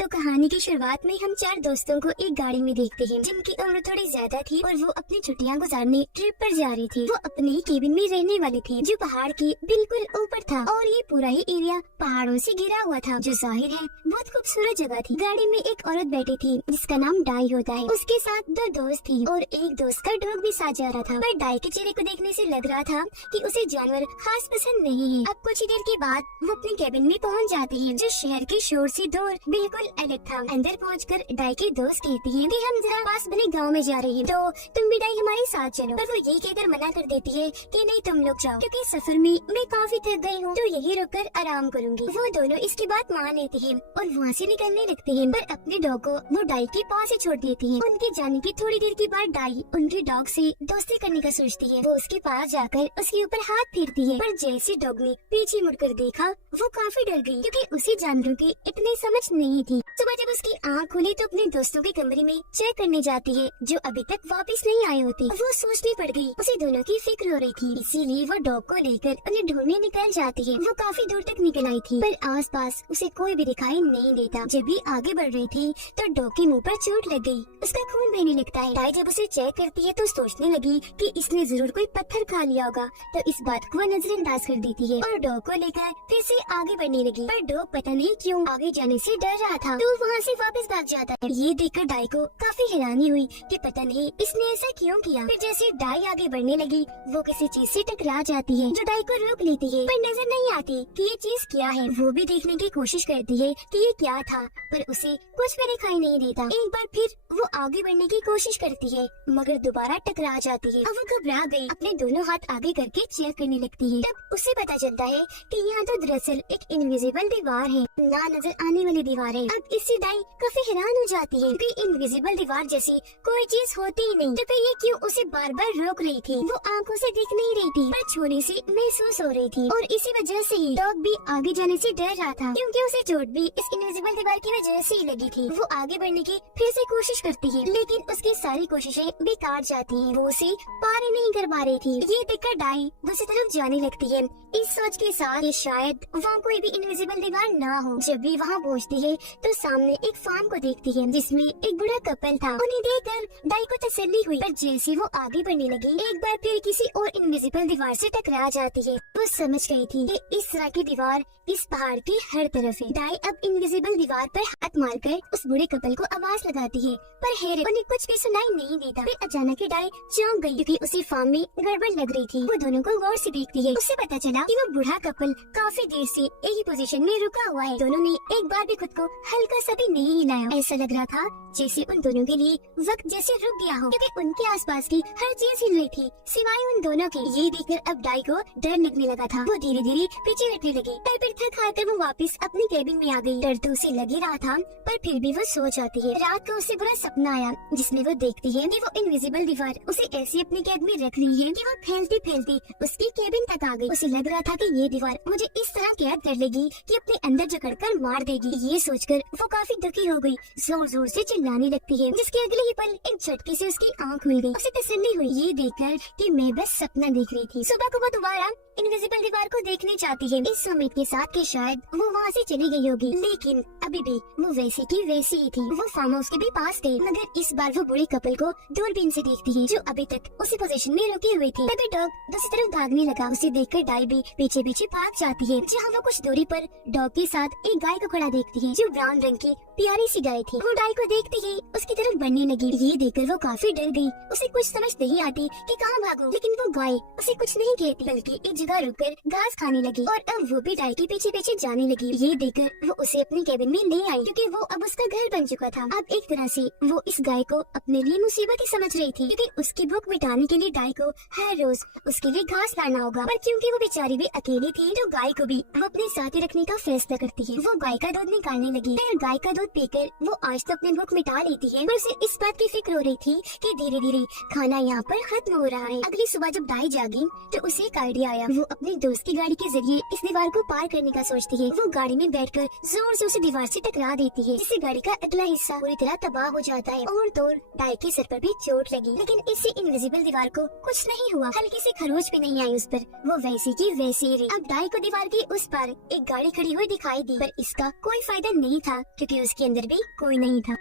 तो कहानी की शुरुआत में हम चार दोस्तों को एक गाड़ी में देखते हैं जिनकी उम्र थोड़ी ज्यादा थी और वो अपनी छुट्टियां गुजारने ट्रिप पर जा रही थी। वो अपने ही केबिन में रहने वाले थे जो पहाड़ के बिल्कुल ऊपर था और ये पूरा ही एरिया पहाड़ों से घिरा हुआ था, जो जाहिर है बहुत खूबसूरत जगह थी। गाड़ी में एक औरत बैठी थी जिसका नाम डाई होता है। उसके साथ दो दोस्त थी और एक दोस्त का डॉग भी साथ जा रहा था। पर डाई के चेहरे को देखने से लग रहा था कि उसे जानवर खास पसंद नहीं है। अब कुछ ही देर के बाद वो अपने केबिन में पहुंच जाते हैं जो शहर के शोर से दूर बिल्कुल अलग था। अंदर पहुंचकर डाई के दोस्त कहती है कि हम जरा पास बने गांव में जा रहे हैं, तो तुम भी डाई हमारे साथ चलो। पर वो ये कहकर मना कर देती है कि नहीं तुम लोग जाओ, क्योंकि सफर में मैं काफी थक गई हूँ, तो यही रुककर आराम करूंगी। वो दोनों इसकी बात मान लेते हैं और वहाँ से निकलने लगते हैं, पर अपने डॉग को वो डाई के पास से छोड़ देती है। उनके जाने की थोड़ी देर के बाद डाई उनके डॉग से दोस्ती करने का सोचती है। वो उसके पास जाकर उसके ऊपर हाथ फेरती है, पर जैसे डॉग ने पीछे मुड़कर देखा वो काफी डर गई, क्योंकि उसे जानवरों की इतनी समझ नहीं थी। सुबह जब उसकी आँख खुली तो अपने दोस्तों के कमरे में चेक करने जाती है जो अभी तक वापस नहीं आए होते। वो सोचने पड़ गई, उसे दोनों की फिक्र हो रही थी, इसीलिए वो डॉग को लेकर उन्हें ढूंढने निकल जाती है। वो काफी दूर तक निकल आई थी पर आसपास उसे कोई भी दिखाई नहीं देता। जब भी आगे बढ़ रही थी तो डॉग के मुंह पर चोट लग गई, उसका खून बहने लगता है। डाई जब उसे चेक करती है तो सोचने लगी कि इसने जरूर कोई पत्थर खा लिया होगा, तो इस बात को नजरअंदाज कर देती है और डॉग को लेकर फिर से आगे बढ़ने लगी। पर डॉग पता नहीं क्यों आगे जाने से डर रहा था, तो वहाँ से वापस भाग जाता है। ये देखकर डाई को काफी हैरानी हुई कि पता नहीं इसने ऐसा क्यों किया। फिर जैसे डाई आगे बढ़ने लगी वो किसी चीज से टकरा जाती है जो डाई को रोक लेती है, पर नजर नहीं आती कि ये चीज क्या है। वो भी देखने की कोशिश करती है कि ये क्या था, पर उसे कुछ भी दिखाई नहीं देता। एक बार फिर वो आगे बढ़ने की कोशिश करती है मगर दोबारा टकरा जाती है। अब वो घबरा गई, अपने दोनों हाथ आगे करके चेक करने लगती है। तब उसे पता चलता है कि यहाँ तो दरअसल एक इनविजिबल दीवार है, ना नजर आने वाली दीवार है। अब इससे डाई काफी हैरान हो जाती है कि इनविजिबल दीवार जैसी कोई चीज होती ही नहीं, तो फिर ये क्यों उसे बार बार रोक रही थी। वो आंखों से दिख नहीं रही थी पर छूने से महसूस हो रही थी, और इसी वजह से ही डॉग भी आगे जाने से डर रहा था, क्योंकि उसे चोट भी इस इनविजिबल दीवार की वजह से ही लगी थी। वो आगे बढ़ने की फिर से कोशिश करती है लेकिन उसकी सारी कोशिशें बेकार जाती हैं। वो उसे पार ही नहीं कर पा रही थी। ये देखकर डाई दूसरी तरफ जाने लगती है इस सोच के साथ कि शायद वहाँ कोई भी इनविजिबल दीवार ना हो। जब भी वहाँ पहुँचती है तो सामने एक फार्म को देखती है जिसमें एक बूढ़ा कपल था। उन्हें देखकर डाई को तसल्ली हुई, पर जैसे वो आगे बढ़ने लगी एक बार फिर किसी और इनविजिबल दीवार से टकरा जाती है। वो समझ गई थी कि इस तरह की दीवार इस पहाड़ की हर तरफ है। डाई अब इनविजिबल दीवार पर हाथ मारकर उस बूढ़े कपल को आवाज लगाती है, पर हैरत उन्हें कुछ भी सुनाई नहीं देता। फिर अचानक डाई चौंक गई क्योंकि उसी फार्म में गड़बड़ लग रही थी। वो दोनों को गौर से देखती है। उससे पता चला कि वो बूढ़ा कपल काफी देर से एक ही पोजीशन में रुका हुआ है। दोनों ने एक बार भी खुद को हल्का सा भी नहीं हिलाया। ऐसा लग रहा था जैसे उन दोनों के लिए वक्त जैसे रुक गया हो, क्योंकि उनके आसपास की हर चीज हिल रही थी सिवाय उन दोनों के। ये देखकर अब डाई को डर लगने लगा था। वो धीरे धीरे पीछे हटने लगी, पर फिर थक हारकर वो वापस अपने केबिन में आ गई। डर तो उसे लग ही रहा था पर फिर भी वो सो जाती है। रात को उसे बुरा सपना आया जिसमें वो देखती है कि वो इनविजिबल दीवार उसे ऐसे अपने कैद में रख रही है कि वो फैलती फैलती उसकी केबिन तक आ गई। उसे लग रहा था कि ये दीवार मुझे इस तरह कैद कर लेगी कि अपने अंदर जकड़कर मार देगी। ये सोचकर वो काफी दुखी हो गई, जोर जोर से चिल्लाने लगती है, जिसके अगले ही पल एक झटके से उसकी आंख खुल गई। उसे तसल्ली हुई ये देखकर कि मैं बस सपना देख रही थी। सुबह को वो दोबारा इनविजिबल दीवार को देखने चाहती है इस उम्मीद के साथ कि शायद वो वहाँ से चली गई होगी, लेकिन अभी भी वो वैसी की वैसी ही थी। वो फार्म हाउस के भी पास गई मगर इस बार वो बूढ़े कपल को दूरबीन से देखती है जो अभी तक उसी पोजीशन में रुकी हुई थी। तभी डॉग दूसरी तरफ भागने लगा। उसे देखकर डाई भी पीछे पीछे भाग जाती है, जहाँ वो कुछ दूरी पर डॉग के साथ एक गाय को खड़ा देखती है जो ब्राउन रंग की प्यारी सी गाय थी। वो डाई को देखते ही उसकी तरफ बढ़ने लगी। ये देखकर वो काफी डर गई। उसे कुछ समझ नहीं आती कि कहाँ भागो, लेकिन वो गाय उसे कुछ नहीं कहती बल्कि एक जगह रुककर घास खाने लगी, और अब वो भी डाई के पीछे पीछे जाने लगी। ये देखकर वो उसे अपने केबिन में ले आई क्योंकि वो अब उसका घर बन चुका था। अब एक तरह से वो इस गाय को अपने लिए मुसीबत ही समझ रही थी, क्योंकि उसकी भूख मिटाने के लिए डाई को हर रोज उसके लिए घास लाना होगा। पर क्योंकि वो बेचारी भी अकेली थी तो गाय को भी वो अपने साथ ही रखने का फैसला करती है। वो गाय का दूध निकालने लगी। फिर गाय का दूध पीकर वो आज तो अपनी भूख मिटा लेती है, पर उसे इस बात की फिक्र हो रही थी कि धीरे धीरे खाना यहाँ पर खत्म हो रहा है। अगली सुबह जब डाई जागी तो उसे एक आइडिया आया। वो अपने दोस्त की गाड़ी के जरिए इस दीवार को पार करने का सोचती है। वो गाड़ी में बैठकर जोर से उसे दीवार से टकरा देती है, जिससे गाड़ी का अगला हिस्सा पूरी तरह तबाह हो जाता है और तो डाई के सर पर भी चोट लगी। लेकिन इससे इनविजिबल दीवार को कुछ नहीं हुआ, हल्की से खरोच भी नहीं आई उस पर। वो वैसी की वैसी रही। अब डाई को दीवार के उस पार एक गाड़ी खड़ी हुई दिखाई दी, पर इसका कोई फायदा नहीं नहीं था क्योंकि उसके अंदर भी कोई नहीं था।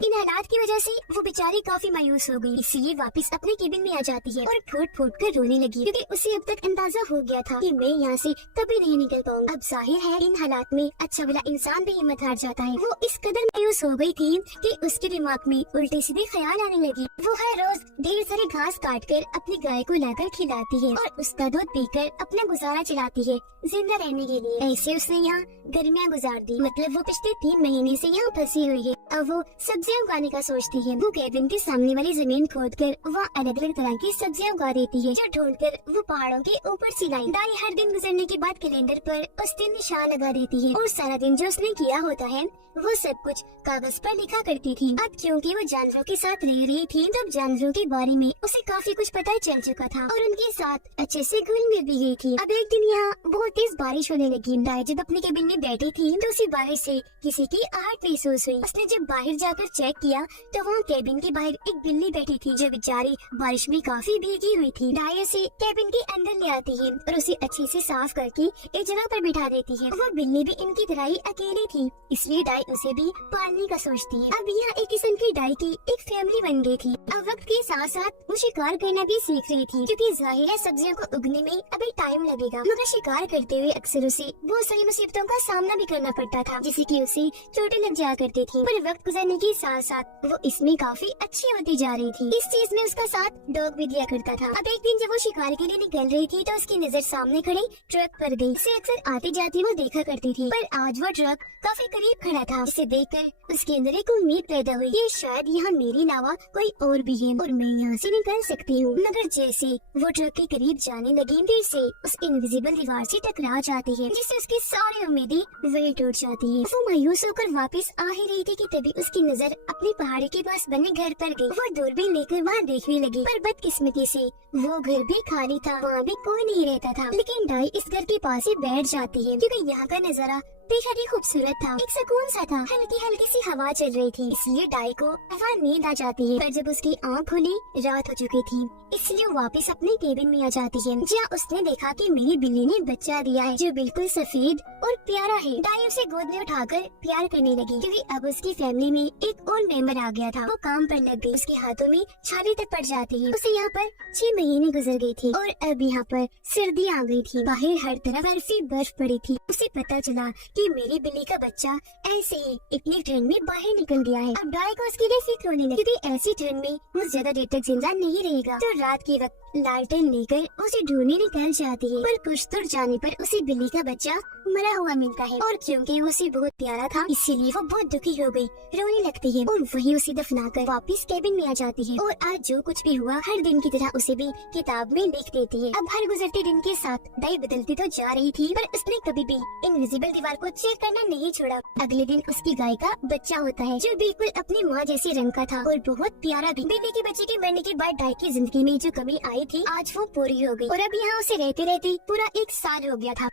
इन हालात की वजह से वो बेचारी काफी मायूस हो गई, इसलिए वापस अपने केबिन में आ जाती है और फूट फूट कर रोने लगी क्योंकि उसे अब तक अंदाजा हो गया था कि मैं यहाँ से कभी नहीं निकल पाऊंगा। अब जाहिर है इन हालात में अच्छा वाला इंसान भी हिम्मत हार जाता है। वो इस कदर मायूस हो गई थी कि उसके दिमाग में उल्टे सीधे ख्याल आने लगी। वो हर रोज ढेर सारे घास काट कर अपनी गाय को लाकर खिलाती है और उसका दूध पीकर अपना गुजारा चलाती है जिंदा रहने के लिए। ऐसे उसने यहाँ गर्मियाँ गुजार दी, मतलब वो पिछले 3 महीने से यहाँ फंसी हुई है। अब वो सब्जियां उगाने का सोचती है। वो केबिन के सामने वाली जमीन खोद कर वहाँ अलग अलग तरह की सब्जियां उगा देती है जो ढूंढ कर वो पहाड़ों के ऊपर से लाई। दाई हर दिन गुजरने के बाद कैलेंडर पर उस दिन निशान लगा देती है और सारा दिन जो उसने किया होता है वो सब कुछ कागज पर लिखा करती थी। अब क्योंकि वो जानवरों के साथ रह रही थी तब जानवरों के बारे में उसे काफी कुछ पता चल चुका था और उनके साथ अच्छे से घुल मिल भी गई थी। अब एक दिन यहाँ बहुत तेज बारिश होने लगी। दाई जब अपने केबिन में बैठी थी तो उसे बाहर से किसी की आहट महसूस हुई। उसने जब बाहर जाकर चेक किया तो वहाँ केबिन के बाहर एक बिल्ली बैठी थी जो बेचारी बारिश में काफी भीगी हुई थी। दाई उसे केबिन के अंदर ले आती है और उसे अच्छे से साफ करके एक जगह पर बिठा देती है। वो बिल्ली भी इनकी तरह ही अकेली थी, इसलिए दाई उसे भी पालने का सोचती है। अब यहाँ एक किस्म की दाई की एक फैमिली बन गई थी। अब वक्त के साथ साथ वो शिकार करना भी सीख रही थी क्योंकि जाहिर है सब्जियों को उगने में अभी टाइम लगेगा। मगर शिकार करते हुए अक्सर उसे बहुत सारी मुसीबतों का सामना भी करना पड़ता था जिससे कि उसे चोटें लग जाया करती थी। पर वक्त गुजरने के साथ साथ वो इसमें काफी अच्छी होती जा रही थी। इस चीज में उसका साथ डॉग भी दिया करता था। अब एक दिन जब वो शिकार के लिए निकल रही थी तो उसकी नजर सामने खड़े ट्रक पर गई। उसे अक्सर आती जाती वो देखा करती थी, पर आज वो ट्रक काफी करीब खड़ा था जिसे देखकर उसके अंदर एक उम्मीद पैदा हुई कि शायद यहाँ मेरे अलावा कोई और भी है और मैं यहाँ से निकल सकती हूँ। मगर जैसे वो ट्रक के करीब जाने लगी फिर से उस इनविजिबल दीवार से टकरा जाती है जिससे उसकी सारी उम्मीदें वही टूट जाती है। वो मायूस होकर वापस आ ही रही थी कि तभी उसकी नजर अपनी पहाड़ी के पास बने घर पर गई। वो दूरबीन लेकर वहाँ देखने लगी, पर बदकिस्मती से वो घर भी खाली था, वहाँ भी कोई नहीं रहता था। लेकिन दाई इस घर के पास ही बैठ जाती है क्योंकि यहाँ का नजारा बेहद ही खूबसूरत था। एक सुकून सा था, हल्की हल्की सी हवा चल रही थी, इसलिए दाई को वहाँ नींद आ जाती है। पर जब उसकी आँख खुली रात हो चुकी थी, इसलिए वो वापस अपने केबिन में आ जाती है जहाँ उसने देखा कि मेरी बिल्ली ने बच्चा दिया है जो बिल्कुल सफेद और प्यारा है। दाई उसे गोद में उठाकर प्यार करने लगी क्योंकि अब उसकी फैमिली में एक और मेंबर आ गया था। वो काम पर लग गई, उसके हाथों में छाले तक पड़ जाती है। उसे यहाँ पर 6 महीने गुजर गए थे और अब यहाँ पर सर्दी आ गई थी। बाहर हर तरफ बर्फी बर्फ पड़ी थी। उसे पता चला कि मेरी बिल्ली का बच्चा ऐसे ही इतनी ठंड में बाहर निकल गया है। अब दाई को उसके लिए फिक्र होने लगी क्योंकि ऐसी ठंड में वो ज्यादा देर तक जिंदा नहीं रहेगा। तो रात के वक्त लालटेन लेकर उसे ढूंढने निकल जाती है, पर कुछ दूर जाने पर उसे बिल्ली का बच्चा मरा हुआ मिलता है और क्योंकि वो उसे बहुत प्यारा था इसीलिए वो बहुत दुखी हो गई, रोने लगती है और वही उसे दफनाकर वापस केबिन में आ जाती है। और आज जो कुछ भी हुआ हर दिन की तरह उसे भी किताब में लिख देती है। अब हर गुजरते दिन के साथ दाई बदलती तो जा रही थी, पर उसने कभी भी इनविजिबल दीवार को चेक करना नहीं छोड़ा। अगले दिन उसकी गाय का बच्चा होता है जो बिल्कुल अपनी माँ जैसे रंग का था और बहुत प्यारा भी। बिल्ली के बच्चे के मरने के बाद दाई की जिंदगी में जो कमी आई थी आज वो पूरी हो गई और अब यहाँ उसे रहते रहते पूरा 1 साल हो गया था।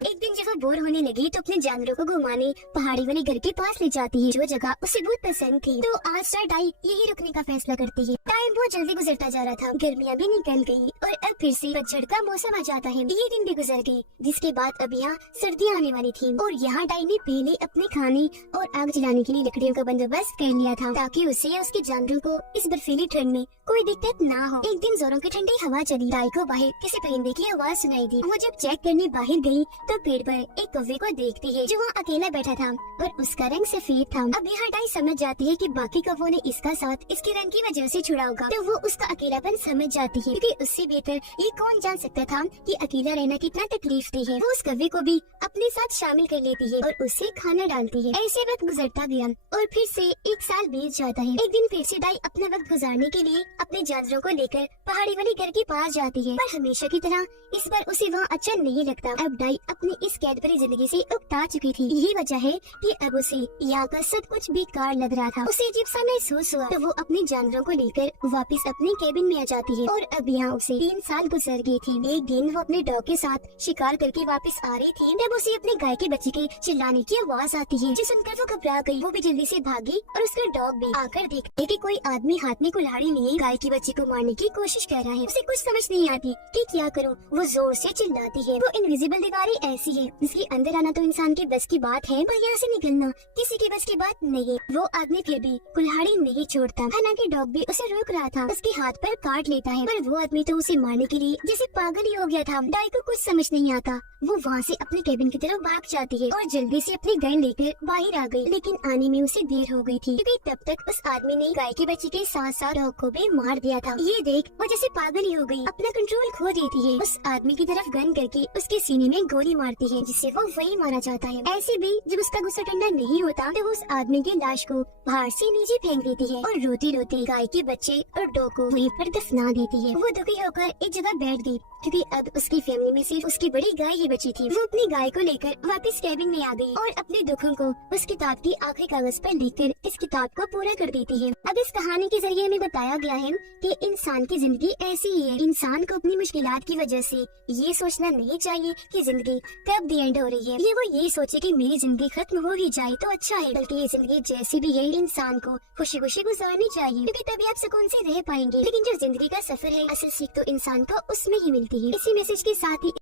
एक दिन जब वो बोर होने लगी तो अपने जानवरों को घुमाने पहाड़ी वाले घर के पास ले जाती है जो जगह उसे बहुत पसंद थी। तो आज से दाई यही रुकने का फैसला करती है। टाइम बहुत जल्दी गुजरता जा रहा था, गर्मियाँ भी निकल गई और अब फिर से पतझड़ का मौसम आ जाता है। ये दिन भी गुजर गए जिसके बाद अब यहाँ सर्दियाँ आने वाली थी और यहाँ दाई ने पहले अपने खाने और आग जलाने के लिए लकड़ियों का बंदोबस्त कर लिया था ताकि उसे या उसके जानवरों को इस बर्फीली ठंड में कोई दिक्कत ना हो। एक दिन जोरों की ठंडी हवा चली, दाई को बाहर किसी परिंदे की आवाज सुनाई दी। वो जब चेक करने बाहर गई तो पेड़ पर एक कौवे को देखती है जो वहाँ अकेला बैठा था और उसका रंग सफेद था। अब यहाँ दाई समझ जाती है कि बाकी कौवों ने इसका साथ इसके रंग की वजह से छुड़ा होगा, तो वो उसका अकेलापन समझ जाती है क्योंकि उससे बेहतर ये कौन जान सकता था कि अकेला रहना कितना तकलीफदेह है। वो उस कौवे को भी अपने साथ शामिल कर लेती है और उससे खाना डालती है। ऐसे वक्त गुजरता गया और फिर से 1 साल बीत जाता है। एक दिन फिर से दाई अपना वक्त गुजारने के लिए अपने जानवरों को लेकर पहाड़ी वाले घर के पास जाती है, पर हमेशा की तरह इस बार उसे वहाँ अच्छा नहीं लगता। अब दाई अपनी इस कैद भरी जिंदगी से उकता चुकी थी। यही वजह है कि अब उसे यहाँ का सब कुछ बेकार लग रहा था। उसे अजीब सा महसूस हुआ तो वो अपने जानवरों को लेकर वापस अपने केबिन में आ जाती है और अब यहाँ उसे 3 साल गुजर गए थे। एक दिन वो अपने डॉग के साथ शिकार करके वापस आ रही थी तब उसे अपने गाय के बच्चे के चिल्लाने की आवाज आती है जो सुनकर वो घबरा गई। वो भी जल्दी से भागी और उसका डॉग भी आकर देखते कि कोई आदमी हाथ में कुल्हाड़ी लिए गाय के बच्चे को मारने की कोशिश कर रहा है। उसे कुछ समझ नहीं आती कि क्या करूँ। वो जोर से चिल्लाती है। वो इनविजिबल दीवारें ऐसी है जिसके अंदर आना तो इंसान के बस की बात है, पर यहाँ से निकलना किसी के बस की बात नहीं। वो आदमी फिर भी कुल्हाड़ी नहीं छोड़ता। हालांकि डॉग भी उसे रोक रहा था, उसके हाथ पर काट लेता है, पर वो आदमी तो उसे मारने के लिए जैसे पागल ही हो गया था। डाई को कुछ समझ नहीं आता। वो वहाँ से अपने केबिन की तरफ भाग जाती है और जल्दी से अपनी गन लेकर बाहर आ गई, लेकिन आने में उसे देर हो गई थी, क्योंकि तब तक उस आदमी ने गाय के बच्चे के साथ साथ डॉग को भी मार दिया था। ये देख वो जैसे पागल ही हो गई, अपना कंट्रोल खो देती है। उस आदमी की तरफ गन करके उसके सीने में गोली मारती है, जिससे वो वही मारा जाता है। ऐसे भी जब उसका गुस्सा ठंडा नहीं होता तो वो उस आदमी की लाश को बाहर से नीचे फेंक देती है और रोती रोती गाय के बच्चे और डॉग को वहीं पर दफना देती है। वो दुखी होकर एक जगह बैठ गई, क्योंकि अब उसकी फैमिली में सिर्फ उसकी बड़ी गाय ही बची थी। वो अपनी गाय को लेकर वापस कैबिन में आ गई और अपने दुखों को उस किताब की आखिरी कागज पर लिखकर इस किताब को पूरा कर देती है। अब इस कहानी के जरिए हमें बताया गया है कि इंसान की जिंदगी ऐसी ही है। इंसान को अपनी मुश्किलात की वजह से ये सोचना नहीं चाहिए कि जिंदगी कब दी एंड हो रही है। वो ये सोचे कि मेरी जिंदगी खत्म हो ही जाए तो अच्छा है, बल्कि ये जिंदगी जैसी भी है इंसान को खुशी खुशी गुजारनी चाहिए, क्योंकि तभी आप सुकून से रह पाएंगे। लेकिन जो जिंदगी का सफर है, असल सीख तो इंसान को उसमें ही मिलती है। इसी मैसेज के साथ ही